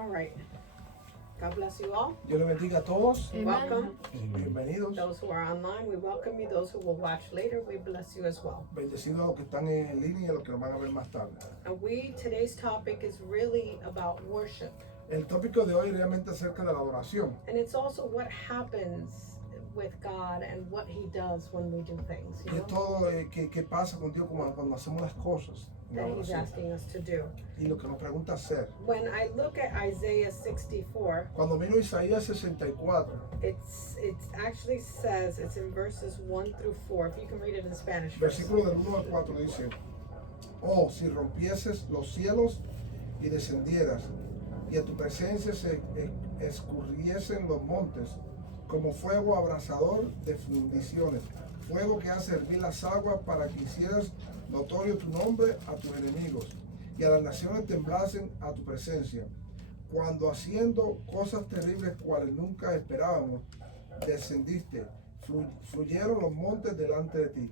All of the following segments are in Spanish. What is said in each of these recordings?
All right. God bless you all. Dios le bendiga a todos. Welcome. Bienvenidos. Those who are online, we welcome you. Those who will watch later, we bless you as well. Bendecidos a los que están en línea y a los que lo van a ver más tarde. And today's topic is really about worship. El tópico de hoy realmente acerca de la adoración. And it's also what happens with God and what He does when we do things. Y es todo que pasa con Dios cuando hacemos las cosas. That He's asking us to do. Y lo que nos pregunta hacer. When I look at Isaiah 64, Cuando miro Isaías 64, it actually says, it's in verses 1 through 4. If you can read it in Spanish first. versículo del 1 al 4 dice: Oh, si rompieses los cielos y descendieras, y a tu presencia se escurriesen los montes, como fuego abrasador de fundiciones, fuego que hace hervir las aguas para que hicieras notorio tu nombre a tus enemigos, y a las naciones temblasen a tu presencia. Cuando haciendo cosas terribles cuales nunca esperábamos, descendiste, fluyeron los montes delante de ti.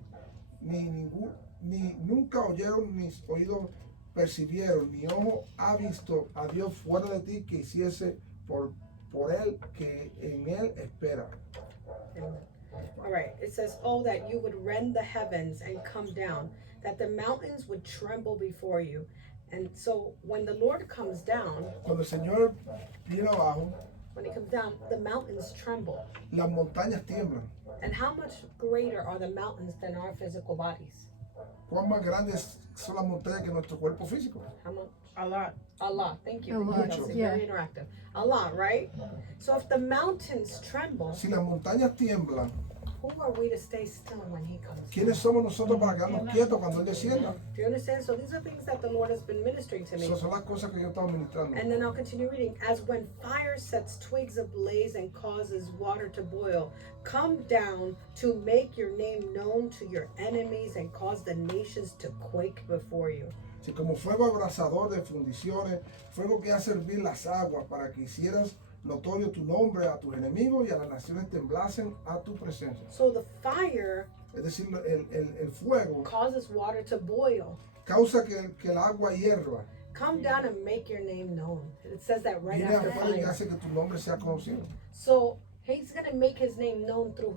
Ni nunca oyeron, ni oídos percibieron, ni ojo ha visto a Dios fuera de ti que hiciese por él que en él espera. All right, it says, oh, that you would rend the heavens and come down, that the mountains would tremble before you. And so when the Lord comes down, Cuando el Señor viene abajo, when He comes down, the mountains tremble. las montañas tiemblan. And how much greater are the mountains than our physical bodies? ¿Cuán más grandes son las montañas que nuestro cuerpo físico? How much? A lot. A lot. Thank you. A lot, Kelsey. yeah. Very interactive. A lot, right? So if the mountains tremble, Si las montañas tiemblan, who are we to stay still when He comes down? ¿quiénes somos nosotros para quedarnos quietos cuando Él descienda? Do you understand? So these are things that the Lord has been ministering to me. Esas son las cosas que yo estaba ministrando. And then I'll continue reading. As when fire sets twigs ablaze and causes water to boil, come down to make your name known to your enemies and cause the nations to quake before you. Si como fuego abrasador de fundiciones, fuego que hace hervir las aguas para que hicieras notorio tu nombre a tus enemigos y a las naciones temblasen a tu presencia. So the fire Es decir, el fuego causes water to boil. causa que el agua hierva. Come down and make your name known. It says that right Viene after afuera y fire. hace que tu nombre sea conocido. So He's going to make His name known through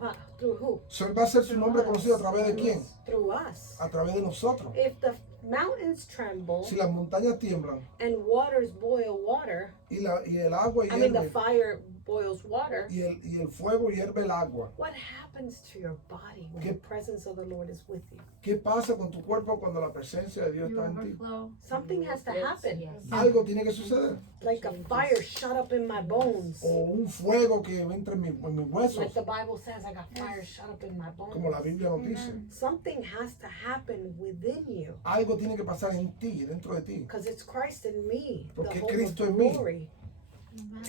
who? So, Él va a hacer su nombre conocido a través de quién? Through us. A través de nosotros. If the mountains tremble Si las montañas tiemblan and waters boil water, y el agua I mean the hierve fire boils water, y el fuego hierve el agua, what happens to your body when ¿Qué- the presence of the Lord is with you? ¿qué pasa con tu cuerpo cuando la presencia de Dios You está en ti? overflow. Something has to happen. Algo tiene que suceder. Like a fire shut up in my bones. O un fuego que entra en mis huesos, Like the Bible says, I got fire shut up in my bones. como la Biblia nos dice. Something has to happen within you. Algo tiene que pasar en ti, dentro de ti. Because it's Christ in me, the Porque hope Cristo of en mí. glory.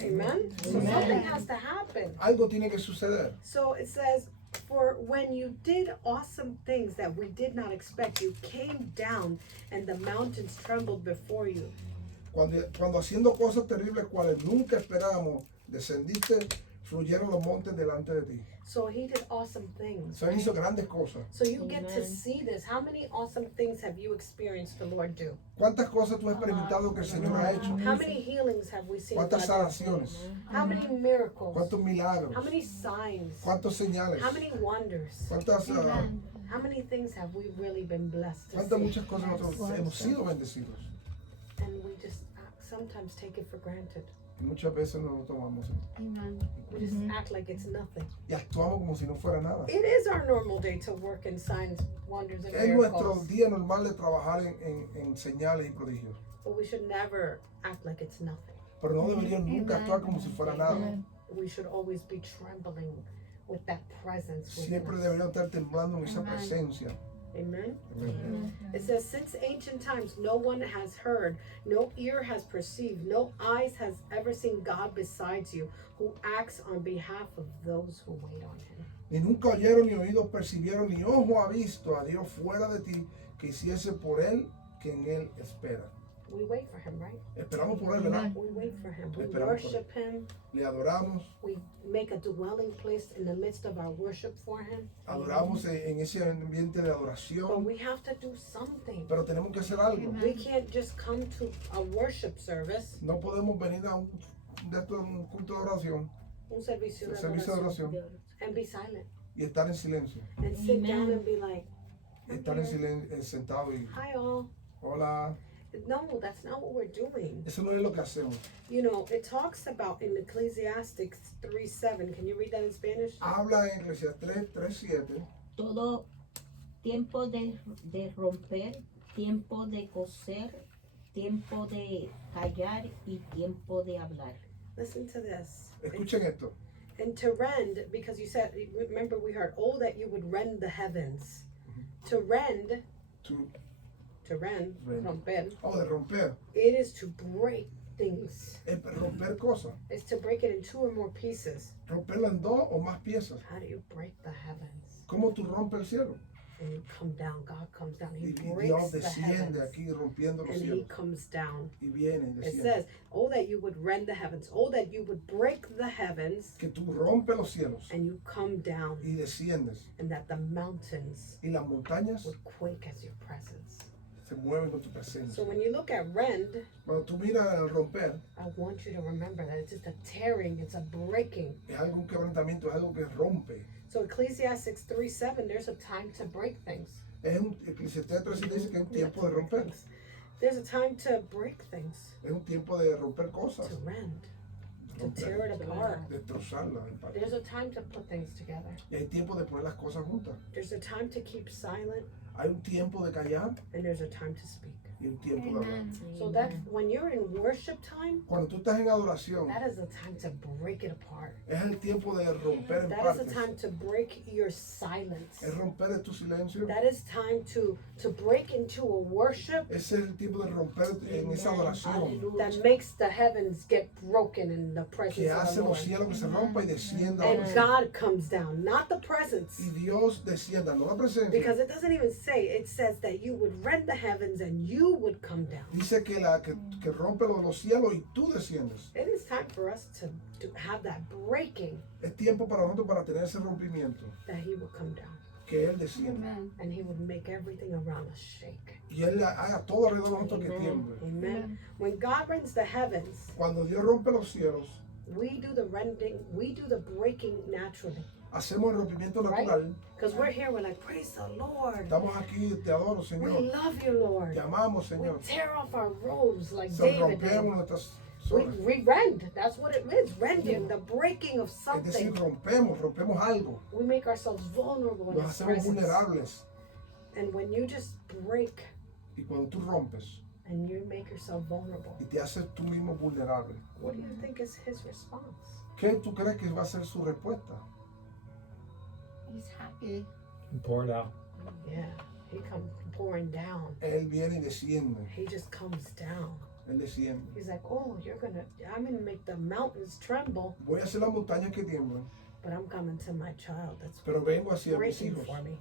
Amen? So Amen. something has to happen. Algo tiene que suceder. So it says, for when you did awesome things that we did not expect, you came down and the mountains trembled before you. Cuando haciendo cosas terribles cuales nunca esperábamos, descendiste, fluyeron los montes delante de ti. So He did awesome things. Se hizo grandes cosas. So you get to see this. How many awesome things have you experienced the Lord do? ¿Cuántas cosas tú has experimentado que el Señor ha hecho? How many healings have we seen God ¿Cuántas do? sanaciones? How many miracles? ¿Cuántos milagros? How many signs? ¿Cuántos señales? How many wonders? ¿Cuántas, How many things have we really been blessed to cuántas see? muchas cosas nosotros hemos sido bendecidos? And we just sometimes take it for granted. Y muchas veces no lo tomamos Amen. We just act like it's nothing. y actuamos como si no fuera nada. It is our normal day to work in signs, wonders, and Es nuestro miracles. día normal de trabajar en señales y prodigios. But we should never act like it's nothing. Pero no deberíamos nunca actuar como si fuera nada. We should always be trembling with that presence within Siempre us. deberíamos estar temblando en esa Amen. presencia. Amen. Amén. It says, since ancient times, no one has heard, no ear has perceived, no eyes has ever seen God besides you, who acts on behalf of those who wait on Him. Ni nunca oyeron, ni oídos percibieron, ni ojo ha visto a Dios fuera de ti que hiciese por Él que en Él espera. We wait for Him, right? Esperamos por Él, ¿verdad? We wait for Him. We Esperamos por worship Him. Le adoramos, We make a dwelling place in the midst of our worship for Him. Adoramos en ese ambiente de But adoración, we have to do something. pero tenemos que hacer algo. We can't just come to a worship service, No podemos venir a un culto de oración, un servicio de un servicio de adoración, oración, and be silent y estar en silencio. and sit down and be like, Estar en silencio, sentado y, hi all. hola. No, that's not what we're doing. Eso no es lo que hacemos. You know, it talks about in Ecclesiastes 3:7. Can you read that in Spanish? Habla en Eclesiastés 3:7. Todo tiempo de romper, tiempo de coser, tiempo de callar y tiempo de hablar. Listen to this. Escuchen esto. And to rend, because you said, remember we heard, oh, that you would rend the heavens. To rend, Rend. romper, De romper. it is to break things. Es romper cosas. It's to break it in 2 or more pieces. Romperla en 2 o más piezas. How do you break the heavens? ¿Cómo tú rompes el cielo? And you come down, God comes down, He Y breaks Dios the desciende heavens. aquí rompiendo los And He cielos. comes down. Y viene y It desciende. says, oh, that you would rend the heavens. Oh, that you would break the heavens Que tú rompes los cielos and you come down. y desciendes. And that the mountains Y las montañas would quake as your presence. se mueven con tu presencia. So when you look at rend, Cuando tú miras el romper, I want you to remember that it's just a tearing, it's a breaking. es algo, un quebrantamiento, es algo que rompe. So Ecclesiastes 3:7, there's a time to break things. Eclesiastés 3:7 dice que es un tiempo de romper. There's a time to break things, Es un tiempo de romper cosas. to rend, to Romper, tear it apart. destrozarlas en partes. There's a time to put things together. Y hay tiempo de poner las cosas juntas. There's a time to keep silent, Hay un tiempo de callar and there's a time to speak. y un tiempo de hablar. So that when you're in worship time, Cuando tú estás en adoración, that is the time to break it apart. es el tiempo de romper en That is the partes. time to break your silence. Es romper de tu silencio. That is time to break into a worship Ese es el tiempo de romper en esa adoración that makes the heavens get broken in the presence que of hace the los Lord. cielos que se rompa y descienda. a la And presencia. God comes down, not the presence. Y Dios descienda, no la presencia. Because it doesn't even say, it says that you would rend the heavens and you would come down. Dice que rompe los cielos y tú desciendes. It is time for us to have that breaking, Es tiempo para nosotros para tener ese rompimiento, that He would come down que Él descienda. and He would make everything around us shake. Y Él haga todo alrededor de nosotros que tiemble. Amen. When God rends the heavens, Cuando Dios rompe los cielos, we do the rending, we do the breaking naturally. hacemos el rompimiento natural. Because we're here, we're like, praise the Lord. Estamos aquí, te adoro, We Señor. love you, Lord. Te amamos, We Señor. tear off our robes like Se David did. rompemos nuestras We, zonas. we rend. That's what it is. Rending, the breaking of Es decir, something. rompemos algo. We make ourselves vulnerable in Nos His hacemos presence. vulnerables. And when you just break Y cuando tú rompes and you make yourself vulnerable, y te haces tú mismo vulnerable, what do you think is His response? ¿qué tú crees que va a ser su respuesta? He's happy. And pour it out. Yeah, He comes pouring down. Él viene y desciende. He just comes down. Él desciende. He's like, oh, I'm gonna make the mountains tremble, Voy a hacer las montañas que tiemblen, but I'm coming to my child that's pero vengo hacia mis breaking hijos. for me.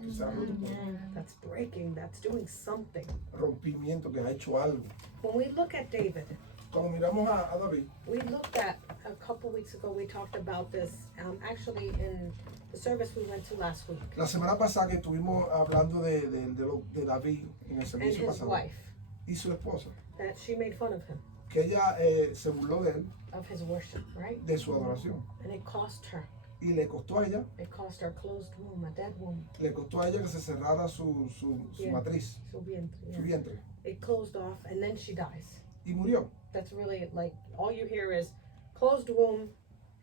Que está roto por mí. That's breaking, that's doing something. Rompimiento, que ha hecho algo. When we look at David, Cuando miramos a David, we looked at a couple weeks ago, we talked about this, actually in the service we went to last week, la semana pasada que estuvimos hablando de David en el and servicio his pasado, wife, y su esposa, that she made fun of him, que ella se burló de él, of his worship, right? de su adoración, And it cost her. y le costó a ella, It cost her a closed womb, a dead womb. le costó a ella que se cerrara su Yeah. matriz, Su vientre, su yeah. vientre, It closed off, and then she dies. y murió. That's really like, all you hear is closed womb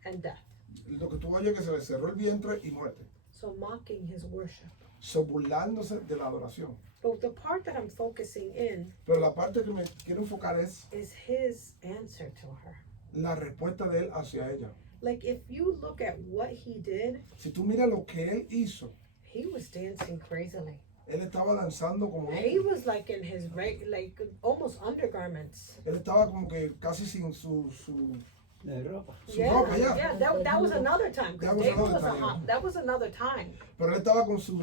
and death. Lo que tuvo ella es que se le cerró el vientre y muerte, So mocking his worship. so burlándose de la adoración. But the part that I'm focusing in Pero la parte que me quiero enfocar es is his answer to her. la respuesta de él hacia ella. Like, if you look at what he did, Si tú miras lo que él hizo, he was dancing crazily. él estaba danzando como He was like in his like almost undergarments. él estaba como que casi sin su De ropa. ropa ya. yeah. That was another time. 'Cause That was David another was a time, hot. yeah. That was another time. Pero él estaba con su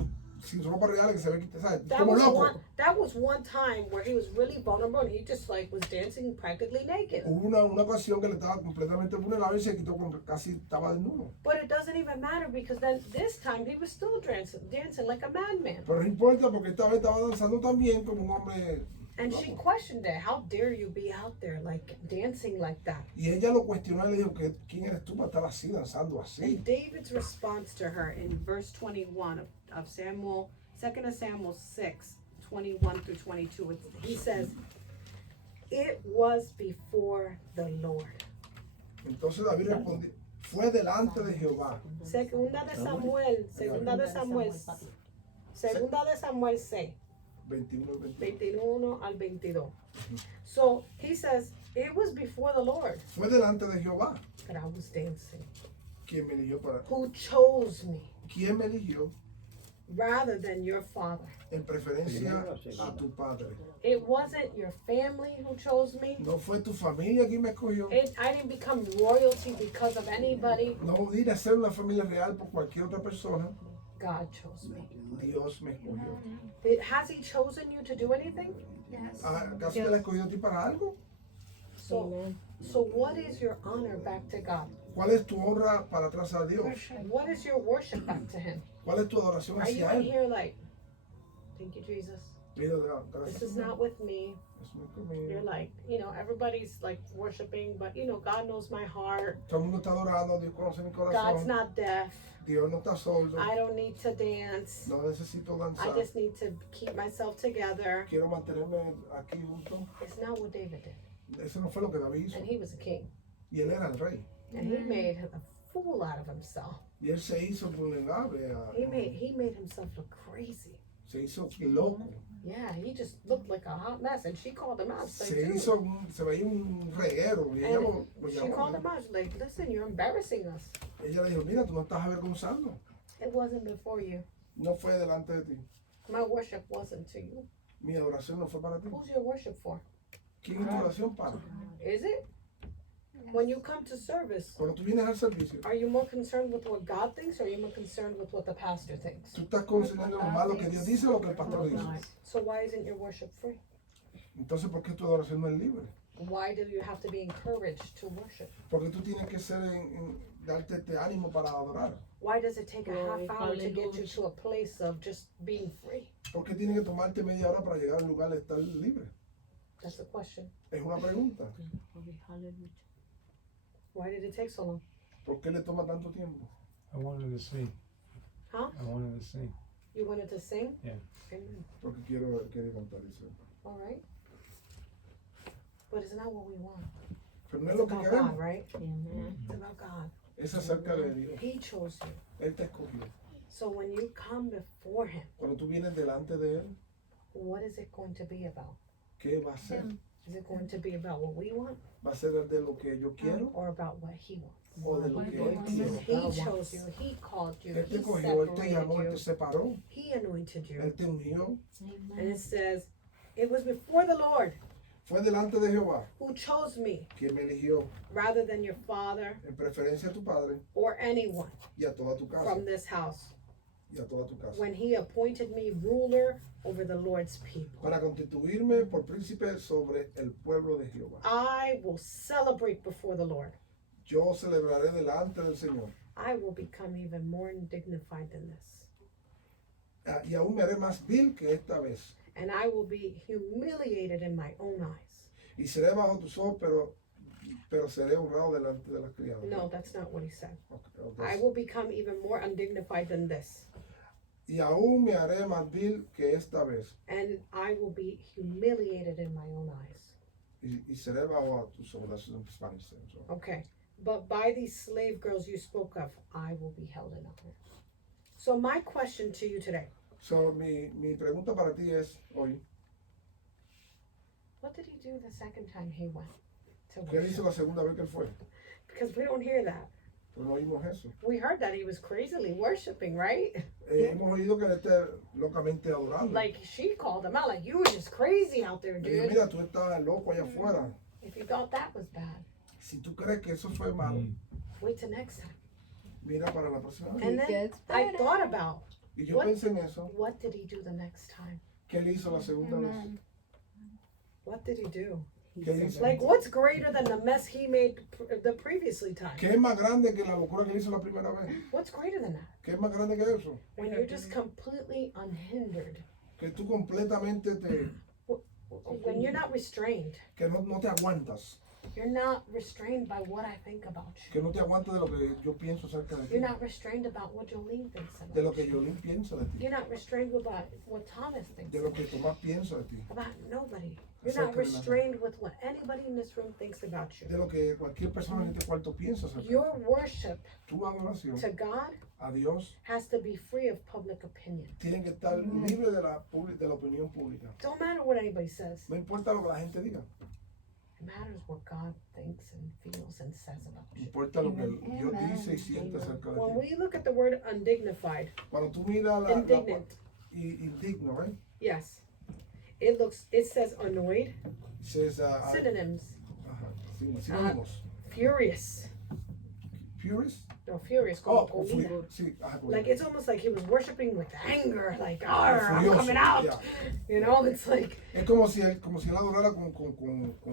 sin ropa real, que se ve que, ¿sabes? That Como was loco. one time where he was really vulnerable and he just like was dancing practically naked. Hubo una ocasión que le estaba completamente vulnerable y se quitó casi estaba desnudo. But it doesn't even matter because then this time he was still dancing like a madman. Pero no importa porque esta vez estaba danzando también como un hombre. And she questioned it. How dare you be out there like dancing like that? Y ella lo cuestionó y le dijo que quién eres tú para estar así, danzando así. And David's response to her in verse 21 of Samuel, 2 Samuel 6, 21 through 22, he says, it was before the Lord. Entonces David respondió, fue delante de Jehová. Segunda de Samuel 6, 21 al 22. So he says, it was before the Lord Fue delante de Jehová. that I was dancing. ¿Quién me eligió para? Who chose me ¿Quién me eligió rather than your father? en preferencia a tu padre? It wasn't your family who chose me. No fue tu familia quien me escogió. I didn't become royalty because of anybody. No vine a ser una familia real por cualquier otra persona. God chose me. Dios me escogió. Has he chosen you to do anything? ¿Acaso te la escogió a ti para algo? So what is your honor back to God? ¿Cuál es tu honra para atrás a Dios? What is your worship back to him? ¿Cuál es tu adoración Are you hacia in Él? here like, thank you, Jesus. Pido This gracias. is not with me. Es muy conmigo. You're like, everybody's like worshiping, but God knows my heart. Todo el mundo está adorando, Dios conoce mi God's corazón. not deaf. Dios no está sordo. I don't need to dance. No necesito I danzar. just need to keep myself together. Quiero mantenerme aquí junto. It's not what David did. Eso no fue lo que David hizo. And he was a king. Y él era el rey. And he made a fool out of himself. Y él se hizo vulnerable. He made himself look crazy. Se hizo loco. Yeah, he just looked like a hot mess, and she called him out. Se veía un reguero. Y ella And lo she llamó. called him out. She's like, listen, you're embarrassing us. Ella le dijo, mira, tú no estás avergonzando. It wasn't before you. No fue delante de ti. My worship wasn't to you. Mi adoración no fue para ti. Who's your worship for? ¿Quién es tu oración para? Is it? When you come to service, Cuando tú vienes al servicio, are you more concerned with what God thinks, or are you more concerned with what the pastor thinks? tú estás considerando lo malo que Dios dice o lo que el pastor dice. So why isn't your worship free? Entonces, ¿por qué tu adoración no es libre? Why do you have to be encouraged to worship? Porque tú tienes que ser darte este ánimo para adorar. Why does it take a Glory, half hour to get you hallelujah. to a place of just being free? ¿Por qué tiene que tomarte media hora para llegar al lugar de estar libre? That's the question. Es una pregunta. Hallelujah. Why did it take so long? ¿Por qué le toma tanto tiempo? I wanted to sing. Huh? I wanted to sing. You wanted to sing? Yeah. Amen. Porque quiero cantar eso. All right. But it's not what we want. Pero no es It's lo que about queremos. God, right? Amen. It's about God. Es acerca de Dios. He chose you. Él te escogió. So when you come before Him, Cuando tú vienes delante de Él, what is it going to be about? ¿qué va a ser? Is it going to be about what we want ¿Va a ser de lo que yo quiero or about what He wants? o de lo que Él quiere? He chose you. He called you. Él te He cogió, Él te separated llamó, Él you. te separó, He anointed Él you. te ungió. And it says, it was before the Lord Fue delante de Jehová who chose me quien me eligió rather than your father en preferencia a tu padre or anyone y a toda tu casa. from this house Y a toda tu casa. when He appointed me ruler over the Lord's people. Para constituirme por príncipe sobre el pueblo de Jehová. I will celebrate before the Lord. Yo celebraré delante del Señor. I will become even more dignified than this. Y aún me haré más vil que esta vez. And I will be humiliated in my own eyes. Y seré bajo tus ojos, pero seré honrado delante de las criadas. No, that's not what He said. Okay. I will become even more undignified than this. Y aún me haré más vil que esta vez. And I will be humiliated in my own eyes. Y seré bajo tus ojos. That's in Spanish. So. Okay. But by these slave girls you spoke of, I will be held in honor. So my question to you today, So, mi pregunta para ti es hoy, what did He do the second time He went to ¿qué hizo worship? la segunda vez que él fue? Because we don't hear that. Pues no oímos eso. We heard that He was crazily worshiping, right? Hemos oído que él esté locamente adorando. Like she called him out, like you were just crazy out there, Le digo, dude. mira, tú estás loco allá afuera. If you thought that was bad, Si tú crees que eso fue malo, wait till next time. mira para la próxima vez. And then I thought about, Y yo pensé en eso. What did he do the next time? ¿Qué él hizo la segunda vez? What did he do? ¿Qué hizo? Like, what's greater than the mess he made the previously time? ¿Qué es más grande que la locura que él hizo la primera vez? What's greater than that? ¿Qué es más grande que eso? When you're just completely unhindered. Que tú completamente When you're not restrained. que no te aguantas. You're not restrained by what I think about you. Que no te aguantas de lo que yo pienso acerca de ti. You're not restrained about what Jolene thinks about De lo que you. yo pienso de ti. You're not restrained about what Thomas thinks De lo que Tomás piensa de ti. about nobody. You're not restrained with what anybody in this room thinks about De you. lo que cualquier persona en este cuarto piensa acerca de ti. Your worship Tu adoración to God a Dios has to be free of public opinion. tiene que estar libre de la opinión pública. Don't matter what anybody says. No importa lo que la gente diga. It matters what God thinks and feels and says about you. Importa lo que Dios dice y siente acerca de When ti. we look at the word undignified, Cuando tú miras indignant, indigno, right? yes, it says annoyed. Says, Synonyms: sinónimos. furious. Furious? No, furious. Como Oh, con ira. sí, Like it's almost like he was worshiping with anger, like, "Arr, I'm Furioso, coming out." yeah. You know, it's like Es como si él adorara con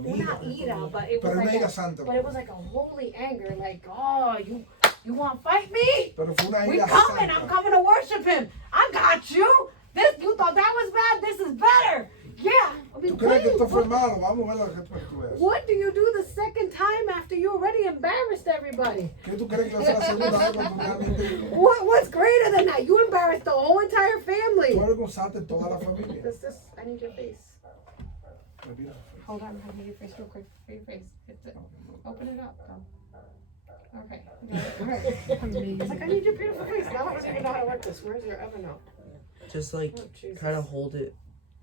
ira. not ira, but it was Pero una like ira santa. but it was like a holy anger, like, "Oh, you want to fight me? Pero fue una We ira coming. santa. I'm coming to worship him. I got you. You thought that was bad. This is better. Yeah. I mean, ¿Tú crees que esto fue what, malo? Vamos a ver la gente para que tú veas. what do you do the second time after you already embarrassed everybody? ¿Qué tú crees que va a ser la segunda vez cuando realmente What's greater than that? You embarrassed the whole entire tú family. avergonzaste toda la familia? I need your face. Pues mira, Hold on, I need your face real quick. Your face. Open it up. Okay. It's like, I need your beautiful face. Now I don't even know how to work this. Where's your Evernote? Just like Oh, Jesus. kind of hold it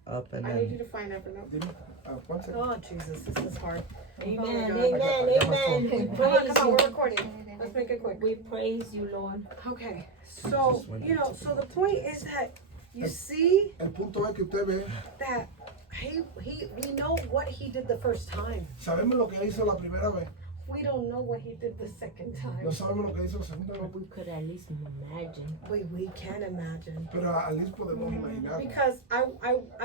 up and I need you then to find Evernote. dime, one second. Oh, Jesus, this is hard. Amen, Oh, my God. amen, I got my phone. amen. We Come on, praise come on, we're you. recording. Let's make it quick. We praise you, Lord. Okay, so, so the point is that you see El punto es que usted ve, that we know what he did the first time. sabemos lo que hizo la primera vez, We don't know what he did the second time. no sabemos lo que hizo la segunda But vez, we could at least imagine. We can imagine. pero al least podemos imaginar. Because I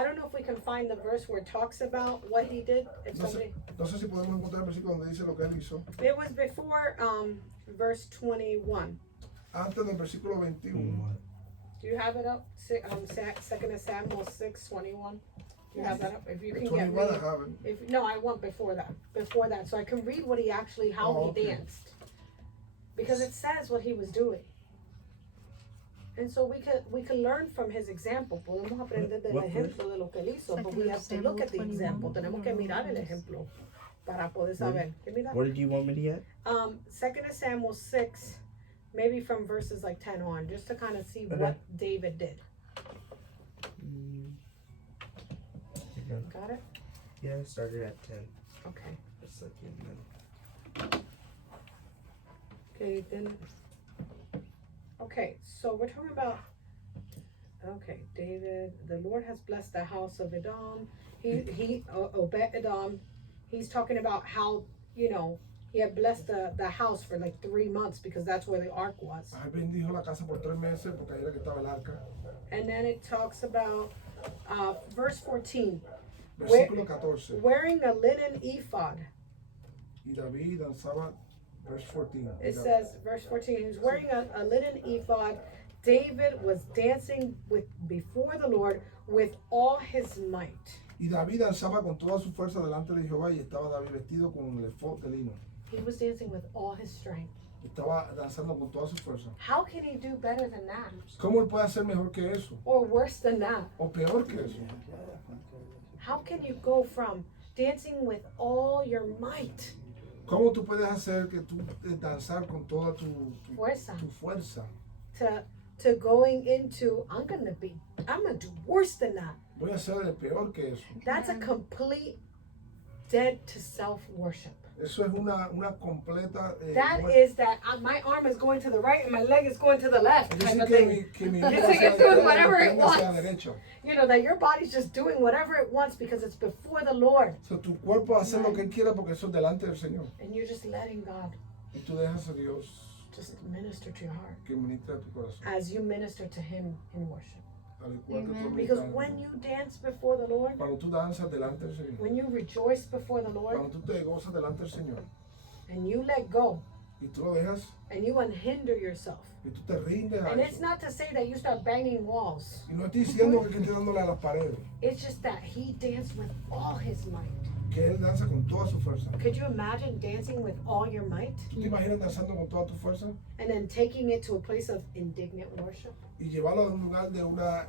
don't know if we can find the verse where it talks about what he did. If somebody, No sé si podemos encontrar el versículo donde dice lo que él hizo. it was before verse 21. Antes del versículo 21. Do you have it up? 2 Samuel 6:21. Do you have that up? If you can get 21 me. I haven't. No, I want before that, so I can read what how Oh, he okay. danced, because it says what he was doing, and so we could learn from his example. Podemos aprender del What ejemplo de lo que él hizo, but we have to look at the example. Tenemos que mirar el ejemplo para poder saber. ¿Qué mira? what did you want me to get? 2 Samuel 6, maybe from verses like 10 on, just to kind of see Okay. what David did. Okay. Got it? Yeah, I started at 10. Okay. Just like you meant. Okay, then. Okay, so we're talking about. Okay, David. The Lord has blessed the house of Edom. Obed Edom. He's talking about how he had blessed the house for like 3 months because that's where the ark was. Él bendijo la casa por 3 meses porque ahí era que estaba el arca. And then it talks about verse 14, Versículo 14. wearing a linen ephod. Y David danzaba, verse 14. It says, verse 14, he was wearing a linen ephod. David was dancing before the Lord with all his might. Y David danzaba con toda su fuerza delante de Jehová y estaba David vestido con el efod de lino. He was dancing with all his strength. Estaba danzando con toda su fuerza. How can he do better than that? ¿Cómo él puede hacer mejor que eso? Or worse than that? ¿O peor que eso? How can you go from dancing with all your might, ¿Cómo tú puedes hacer que tú danzar con toda tu fuerza, fuerza? to going into, I'm gonna do worse than that? Voy a hacer de peor que eso. That's a complete dead to self worship. Eso es una completa... That is that my arm is going to the right and my leg is going to the left Es kind decir, of thing. que mi It's vida like hacia it's doing la whatever it izquierda, hacia la wants. derecha. That your body's just doing whatever it wants because it's before the Lord. So, tu cuerpo hace lo que él quiera porque eso es delante del Señor. And you're just letting God Y tú dejas a Dios Just minister to your heart que ministre a tu corazón. as you minister to Him in worship. Al igual que tú Amen. Because ministras. when you dance before the Lord, Cuando tú danzas delante del Señor, when you rejoice before the Lord, cuando tú te gozas delante del Señor and you let go, y tú lo dejas and you unhinder yourself. y tú te rindes a And it's eso. not to say that you start banging walls. Y no estoy diciendo que esté dándole a las paredes, It's just that he danced with all his might. que Él danza con toda su fuerza. Could you imagine dancing with all your might ¿Tú te imaginas danzando con toda tu fuerza and then taking it to a place of indignant worship? y llevarlo a un lugar de una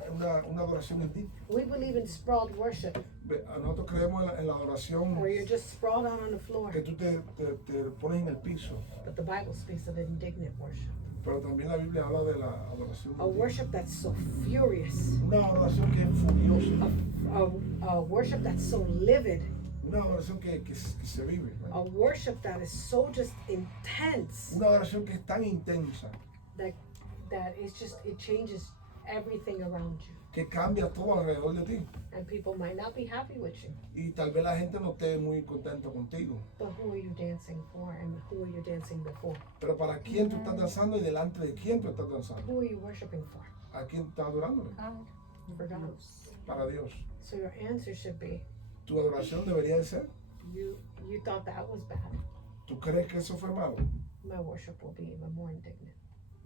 adoración indigna? We believe in sprawled worship, Nosotros creemos en la adoración where you're just sprawled out on the floor. que tú te pones en el piso, But the Bible speaks of indignant worship. pero también la Biblia habla de la adoración A indigna. worship that's so furious. Una adoración que es furiosa, A worship that's so livid. una adoración que se vive, ¿no? A worship that is so just intense Una adoración que es tan intensa that it changes everything around you. que cambia todo alrededor de ti. And people might not be happy with you. Y tal vez la gente no esté muy contenta contigo. But who are you dancing for and who are you dancing before? Pero ¿para quién tú estás danzando y delante de quién tú estás danzando? Who are you worshiping for? ¿A quién estás adorándole? For God. Para Dios. So your answer should be, Tu adoración debería de ser, you thought that was bad. ¿tú crees que eso fue malo? My worship will be even more indignant.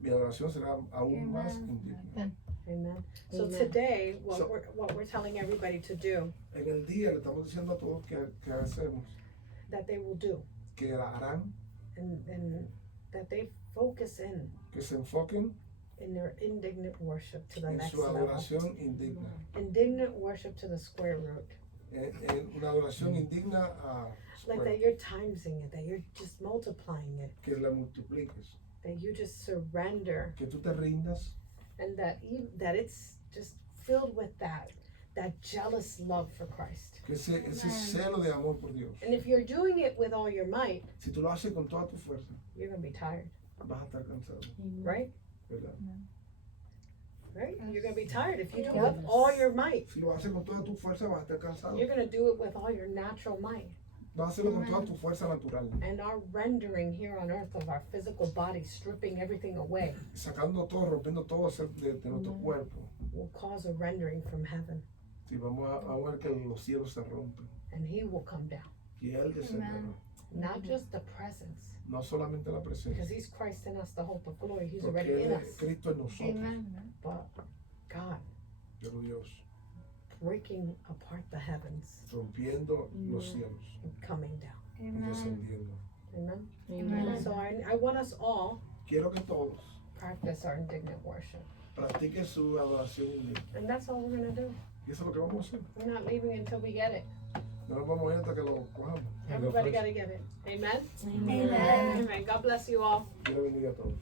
Mi adoración será aún más indigna. Amen. So Amen. today, So- what we're telling everybody to do, En el día le estamos diciendo a todos que hacemos, that they will do, que la harán, and that they focus que se enfoquen in their indignant worship to the en next su level. adoración indigna. Indignant worship to the square root. En una adoración indigna a Like that you're timesing it, that you're just multiplying it, que la multipliques, that you just surrender, que tú te rindas and that it's just filled with that jealous love for Christ. que ese celo de amor por Dios. And if you're doing it with all your might, Si tú lo haces con toda tu fuerza, you're gonna be tired, vas a estar cansado, right? ¿verdad? Right? You're gonna be tired if you do it with all your might. Si lo haces con toda tu fuerza, vas a estar cansado. You're gonna do it with all your natural might. Vas a hacerlo con toda tu fuerza natural, And our rendering here on earth of our physical body, stripping everything away, sacando todo, rompiendo todo de nuestro cuerpo. will cause a rendering from heaven, Si vamos a ver que los cielos se rompen and He will come down. y Él descenderá. Not just the presence, No solamente la because presencia, He's Christ in us, the hope of glory. He's porque already in Él us. es Cristo en nosotros, But God pero Dios, breaking apart the heavens rompiendo los cielos and coming down. y descendiendo. Amen. Amen. So I want us all Quiero que todos practice our indignant worship, practiquen su adoración indigna. and that's all we're gonna do. Y eso es lo que vamos a hacer. We're not leaving until we get it. No nos vamos a ir hasta que lo cojamos. Everybody gotta get it. Amen. Amen. Amen. God bless you all. Dios bendiga a todos.